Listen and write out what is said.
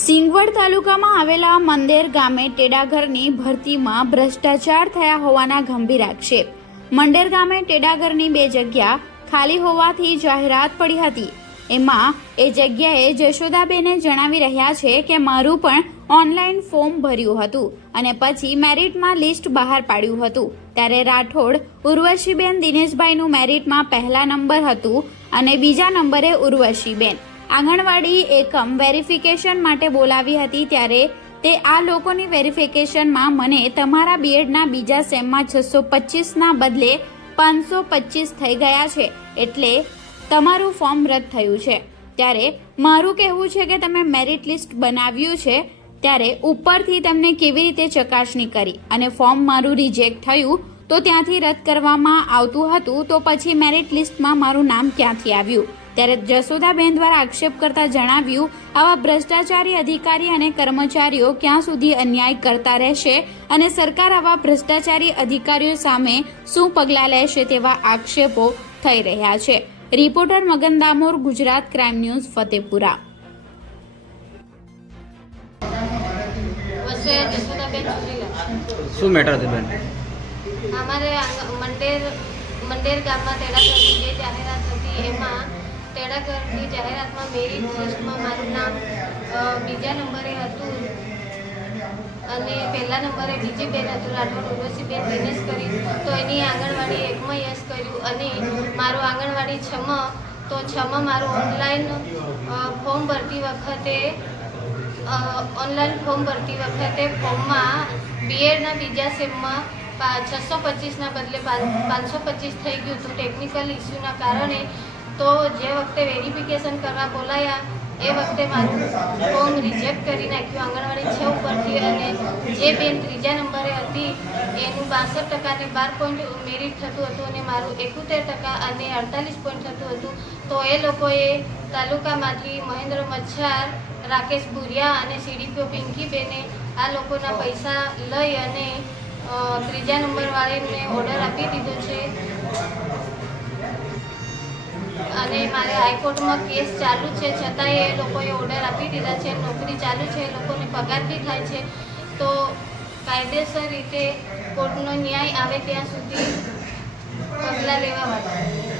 સિંગવડ તાલુકામાં આવેલા મંદેર ગામે ટેડાગરની ભરતીમાં ભ્રષ્ટાચાર થયા હોવાના ગંભીર આક્ષેપ. મંડેર ગામે ટેડાગરની બે જગ્યા ખાલી હોવાથી જાહેરાત પડી હતી. એમાં એ જગ્યાએ જશોદાબેને જણાવી રહ્યા છે કે મારું પણ ઓનલાઈન ફોર્મ ભર્યું હતું અને પછી મેરિટમાં લિસ્ટ બહાર પાડ્યું હતું. ત્યારે રાઠોડ ઉર્વશીબેન દિનેશભાઈનું મેરિટમાં પહેલા નંબર હતું અને બીજા નંબરે ઉર્વશીબેન. આંગણવાડી એકમ વેરિફિકેશન માટે બોલાવી હતી ત્યારે તે આ લોકોની વેરિફિકેશનમાં મને તમારા બીએડના બીજા સેમમાં છસો પચીસના બદલે પાંચસો પચીસ થઈ ગયા છે એટલે તમારું ફોર્મ રદ થયું છે. ત્યારે મારું કહેવું છે કે તમે મેરિટ લિસ્ટ બનાવ્યું છે ત્યારે ઉપરથી તમને કેવી રીતે ચકાસણી કરી અને ફોર્મ મારું રિજેક્ટ થયું તો ત્યાંથી રદ કરવામાં આવતું હતું તો પછી મેરિટ લિસ્ટમાં મારું નામ ક્યાંથી આવ્યું? ત્યારે જસોદાબેન દ્વારા આક્ષેપ કરતા જણાવ્યું આવા ભ્રષ્ટાચારી અધિકારી અને કર્મચારીઓ ક્યાં સુધી અન્યાય કરતા રહેશે અને સરકાર આવા ભ્રષ્ટાચારી અધિકારીઓ સામે શું પગલાં લેશે તેવા આક્ષેપો થઈ રહ્યા છે. Reporter Magan Damor Gujarat crime news Fatepura. વસે જશોદાબેન ચોરીલા શું મેટર હતું બેન? અમારે મંડેર મંડેર ગામમાં તેડાગરની જે જાહેરાત હતી એમાં તેડાગરની જાહેરાતમાં મેરિટ લિસ્ટમાં મારું નામ બીજા નંબરે હતું. અને પહેલા નંબરે બીજી બેન હતું, રાઠોડ ઉર્વશીબેન દિનેશ કર્યું. તો એની આંગણવાડી એકમાં યસ કર્યું. અને મારું આંગણવાડી છમાં તો છમાં મારું ઓનલાઈન ફોર્મ ભરતી વખતે ઓનલાઈન ફોર્મ ભરતી વખતે ફોર્મમાં બીએડના બીજા સેમમાં છસો પચીસના બદલે પાંચસો પચીસ થઈ ગયું હતું. ટેકનિકલ ઇસ્યુના કારણે તો જે વખતે વેરિફિકેશન કરવા બોલાયા, એ વખતે મારું ફોર્મ રિજેક્ટ કરી નાખ્યું આંગણવાડી છ ઉપરથી અને જે બેન ત્રીજા નંબરે હતી, એનું બાસઠ ટકાને બાર પોઈન્ટ મેરિટ થતું હતું અને મારું એકોતેર ટકા અને અડતાલીસ પોઈન્ટ થતું હતું. તો એ લોકોએ તાલુકામાંથી મહેન્દ્ર મચ્છાર, રાકેશ ભુરિયા અને સીડીપીઓ પિંકીબેને આ લોકોના પૈસા લઈ અને ત્રીજા નંબરવાળીને ઓર્ડર આપી દીધો છે. અને મારે હાઈકોર્ટમાં કેસ ચાલુ છે. છતાંય એ લોકોએ ઓર્ડર આપી દીધા છે, નોકરી ચાલુ છે, એ લોકોને પગાર બી થાય છે. તો કાયદેસર રીતે કોર્ટનો ન્યાય આવે ત્યાં સુધી પગલાં લેવા માટે.